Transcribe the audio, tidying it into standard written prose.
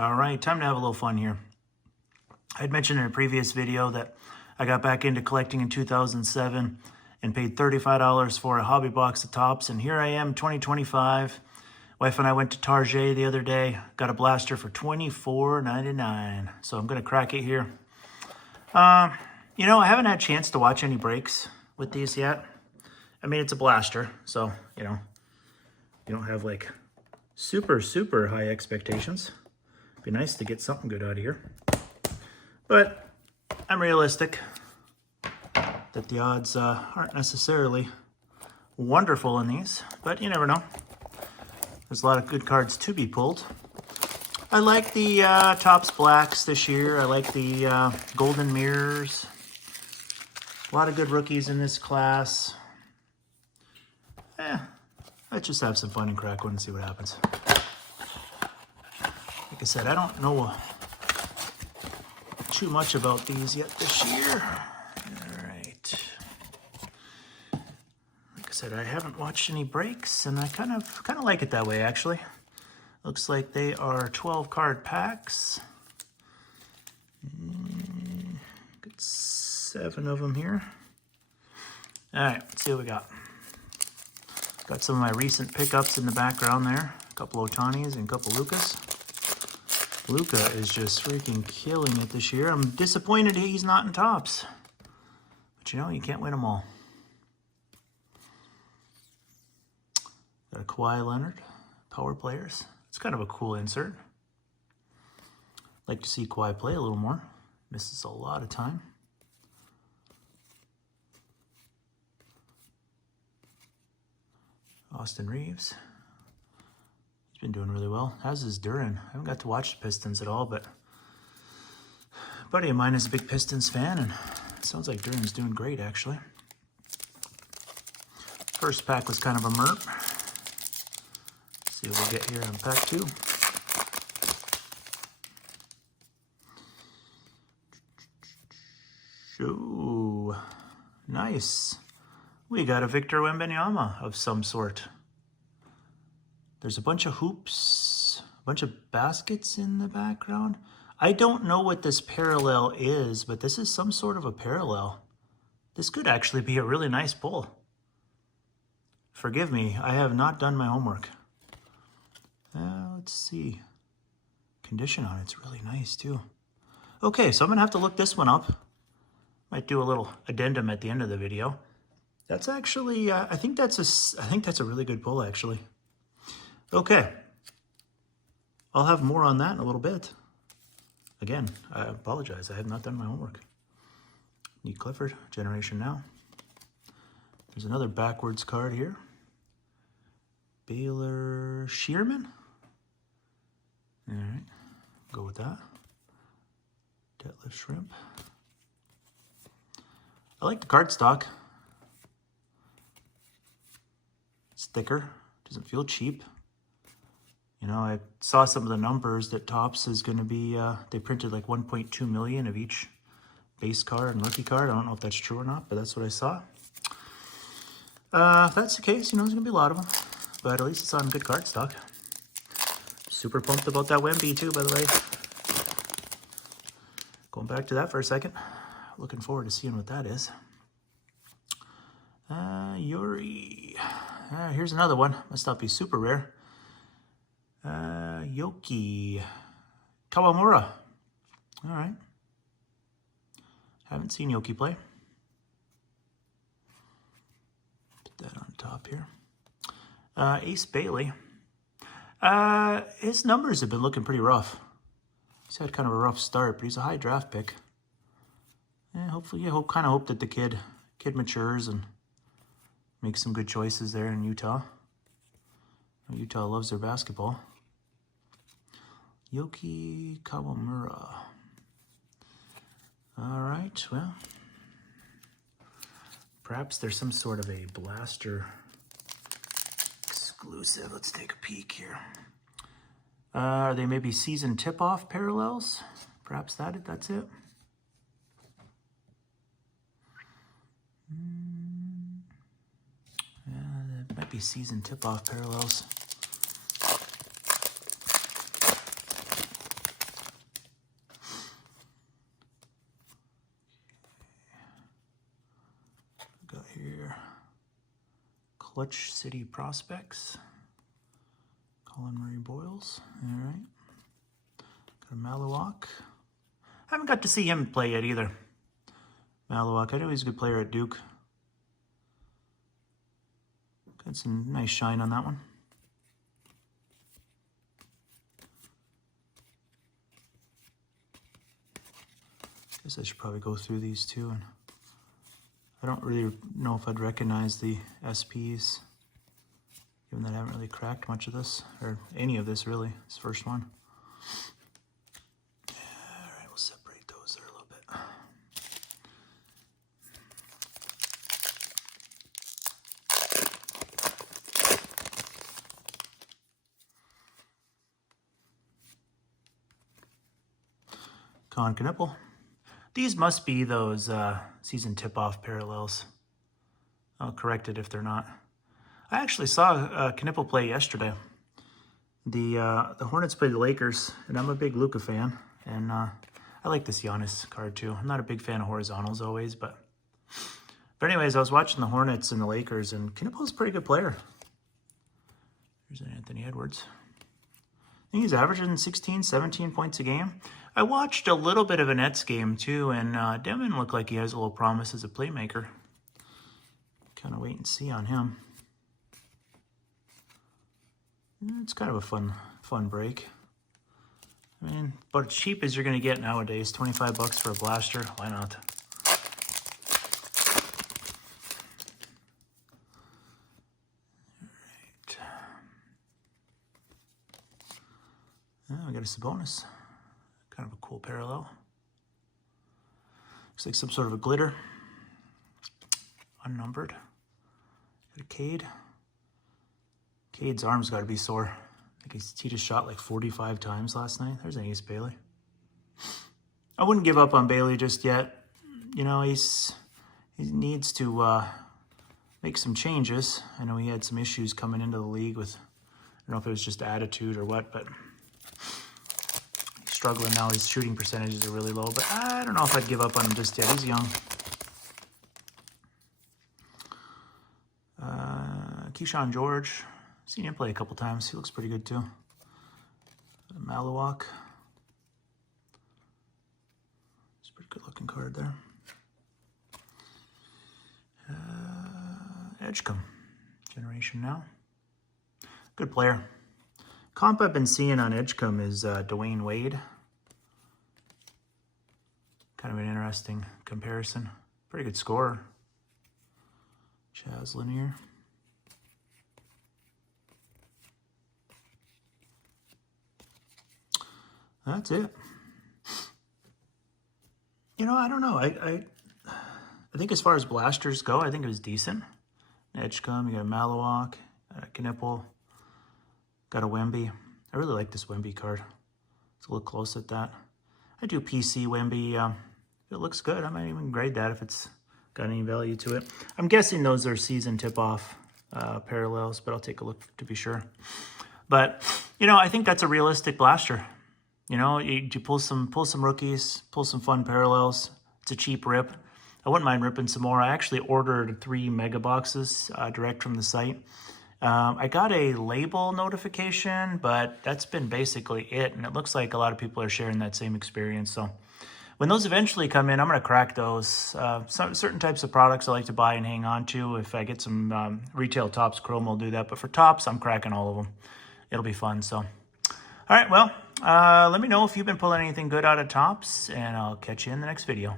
All right, time to have a little fun here. I had mentioned in a previous video that I got back into collecting in 2007 and paid $35 for a hobby box of Topps, and here I am, 2025. Wife and I went to Target the other day, got a blaster for $24.99. So I'm gonna crack it here. You know, I haven't had a chance to watch any breaks with these yet. I mean, it's a blaster, so, you know, you don't have like super high expectations. Be nice to get something good out of here. But I'm realistic that the odds aren't necessarily wonderful in these, but you never know. There's a lot of good cards to be pulled. I like the Topps Blacks this year. I like the Golden Mirrors. A lot of good rookies in this class. Let's just have some fun and crack one and see what happens. Like I said, I don't know too much about these yet this year. All right. Like I said, I haven't watched any breaks, and I kind of like it that way, actually. Looks like they are 12 card packs. Got 7 of them here. All right, let's see what we got. Got some of my recent pickups in the background there. A couple Otanis and a couple Lucas. Luca is just freaking killing it this year. I'm disappointed he's not in Topps. But you know, you can't win them all. Got a Kawhi Leonard, Power Players. It's kind of a cool insert. Like to see Kawhi play a little more. Misses a lot of time. Austin Reeves. He's been doing really well. How's his Duran? I haven't got to watch the Pistons at all, but a buddy of mine is a big Pistons fan, and it sounds like Duran's doing great, actually. First pack was kind of a merp. See what we'll get here on pack 2. Ooh, nice. We got a Victor Wembanyama of some sort. There's a bunch of hoops, a bunch of baskets in the background. I don't know what this parallel is, but this is some sort of a parallel. This could actually be a really nice pull. Forgive me, I have not done my homework. Let's see. Condition on it's really nice too. Okay, so I'm gonna have to look this one up. Might do a little addendum at the end of the video. That's actually, I think that's a really good pull, actually. Okay. I'll have more on that in a little bit. Again, I apologize. I have not done my homework. Neat Clifford, Generation Now. There's another backwards card here. Baylor Shearman. All right, go with that. Detlef Shrimp. I like the card stock. It's thicker, doesn't feel cheap. You know, I saw some of the numbers that Topps is going to be, they printed like 1.2 million of each base card and rookie card. I don't know if that's true or not, but that's what I saw. If that's the case, you know, there's going to be a lot of them, but at least it's on good card stock. Super pumped about that Wemby too, by the way. Going back to that for a second. Looking forward to seeing what that is. Yuri. Here's another one. Must not be super rare. Yoki Kawamura. All right. Haven't seen Yoki play. Put that on top here. Ace Bailey. His numbers have been looking pretty rough. He's had kind of a rough start, but he's a high draft pick. Hopefully, kind of hope that the kid matures and makes some good choices there in Utah. Utah loves their basketball. Yoki Kawamura. All right, well, perhaps there's some sort of a blaster exclusive. Let's take a peek here. Are they maybe season tip-off parallels? Perhaps that's it. Yeah, that might be season tip-off parallels. Clutch City Prospects. Colin Murray Boyles. All right. Got a Malawak. I haven't got to see him play yet either. Malawak. I know he's a good player at Duke. Got some nice shine on that one. Guess I should probably go through these too. And I don't really know if I'd recognize the SPs, given that I haven't really cracked much of this, or any of this really, this first one. All right, we'll separate those there a little bit. Con Knipple. These must be those season tip-off parallels. I'll correct it if they're not. I actually saw Knipple play yesterday. The Hornets played the Lakers, and I'm a big Luka fan. And I like this Giannis card too. I'm not a big fan of horizontals always, but anyways, I was watching the Hornets and the Lakers, and Knipple's a pretty good player. There's an Anthony Edwards. I think he's averaging 16, 17 points a game. I watched a little bit of a Nets game too, and Demon looked like he has a little promise as a playmaker. Kind of wait and see on him. It's kind of a fun break. I mean, about as cheap as you're going to get nowadays, 25 bucks for a blaster, why not? All right. Oh, I got a Sabonis. Kind of a cool parallel. Looks like some sort of a glitter. Unnumbered. Got a Cade. Cade's arm's got to be sore. I think he just shot like 45 times last night. There's an Ace Bailey. I wouldn't give up on Bailey just yet. You know, he needs to make some changes. I know he had some issues coming into the league with, I don't know if it was just attitude or what, but struggling now. His shooting percentages are really low, but I don't know if I'd give up on him just yet. He's young. Keyshawn George. Seen him play a couple times. He looks pretty good too. Malawak. It's a pretty good looking card there. Edgecombe. Generation now. Good player. Comp I've been seeing on Edgecombe is Dwayne Wade. Kind of an interesting comparison. Pretty good scorer. Chaz Lanier. That's it. You know, I don't know. I think as far as blasters go, I think it was decent. Edgecombe, you got a Malawak, a Knipple, got a Wemby. I really like this Wemby card. Let's look close at that. I do PC Wemby. If it looks good, I might even grade that if it's got any value to it. I'm guessing those are season tip-off parallels, but I'll take a look to be sure. But, you know, I think that's a realistic blaster. You know, you pull some rookies, pull some fun parallels. It's a cheap rip. I wouldn't mind ripping some more. I actually ordered 3 mega boxes direct from the site. I got a label notification, but that's been basically it. And it looks like a lot of people are sharing that same experience. So when those eventually come in, I'm going to crack those. Certain types of products I like to buy and hang on to. If I get some retail Topps Chrome, I'll do that. But for Topps, I'm cracking all of them. It'll be fun. So, all right, well, let me know if you've been pulling anything good out of Topps, and I'll catch you in the next video.